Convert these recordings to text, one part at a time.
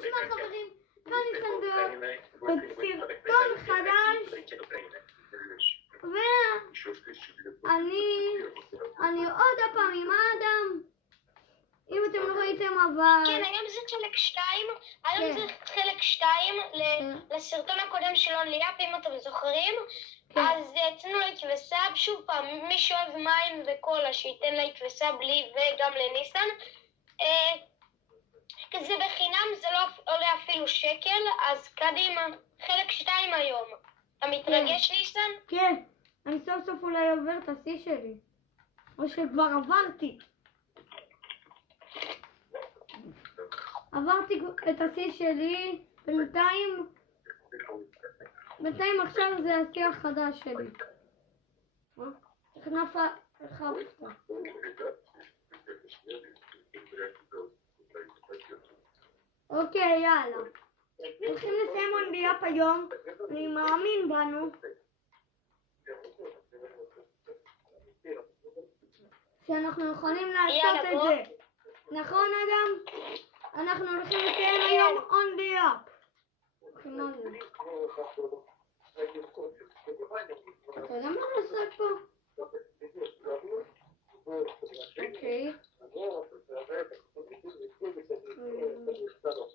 נשמע חברים, כאן ניסן בסרטון חדש ואני עוד הפעם עם אדם. אם אתם לא ראיתם אבל... כן, היום זה חלק 2, היום זה חלק 2 לסרטון הקודם של אונלי אפ, אם אתם זוכרים. אז אצלנו לייק וסאב, שוב פעם, מי שאוהב מים וקולה שייתן לייק וסאב לי וגם לניסן. זה בחינם, זה לא עולה אפילו שקל, אז קדימה, חלק 2 היום. אתה מתרגש ניסן? כן, אני סוף סוף אולי עובר את השיא שלי. או שכבר עברתי. עברתי את השיא שלי, בינתיים עכשיו זה השיא החדש שלי. איך חפת? אוקיי, יאללה. הולכים לסיים אונלי אפ היום, אני מאמין בנו. שאנחנו יכולים לעשות את זה. נכון אדם? אנחנו הולכים לסיים היום אונלי אפ. אתה יודע מה לעשות פה? אוקיי.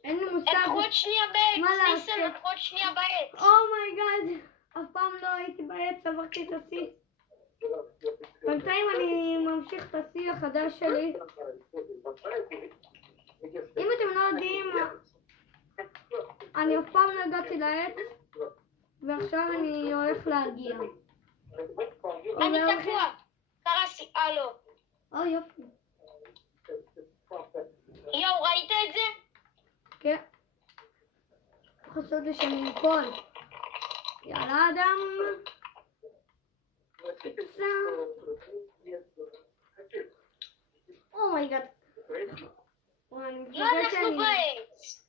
אין לי מושג אנחנו עוד שנייה בעץ, ניסן, אנחנו עוד שנייה בעץ. אומייגאד, אף פעם לא הייתי בעץ, עברתי את השיא. בינתיים אני ממשיך את השיא החדש שלי. אם אתם לא יודעים, אני אף פעם לא הגעתי לעץ, ועכשיו אני הולך להגיע. אני תקוע, קרסי, הלו. יופי. יואו, ראית את זה? כן. חשוב לי שאני אפול. יאללה אדם. אומייגאד. לא, אנחנו בעץ.